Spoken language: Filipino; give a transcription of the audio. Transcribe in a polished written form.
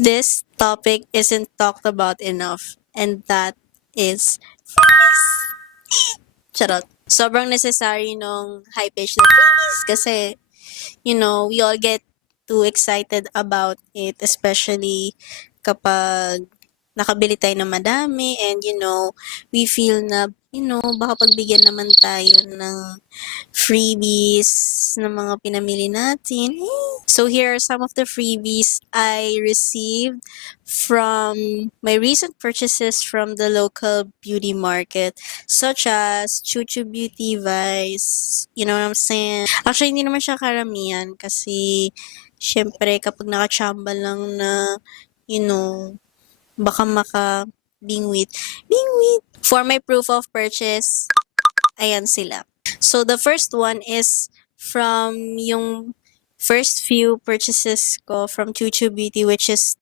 This topic isn't talked about enough, and that is charot. Sobrang necessary nung high page na freebies kasi, we all get too excited about it, especially kapag nakabili tayo ng madami and, we feel na, baka pagbigyan naman tayo ng freebies ng mga pinamili natin. So here are some of the freebies I received from my recent purchases from the local beauty market, such as Chuchu Beauty Vice. You know what I'm saying? Actually, hindi naman siya karamihan kasi syempre kapag nakachamba lang na, baka bingwit. Bingwit! For my proof of purchase, ayan sila. So, the first one is from yung first few purchases ko from Chuchu Beauty, which is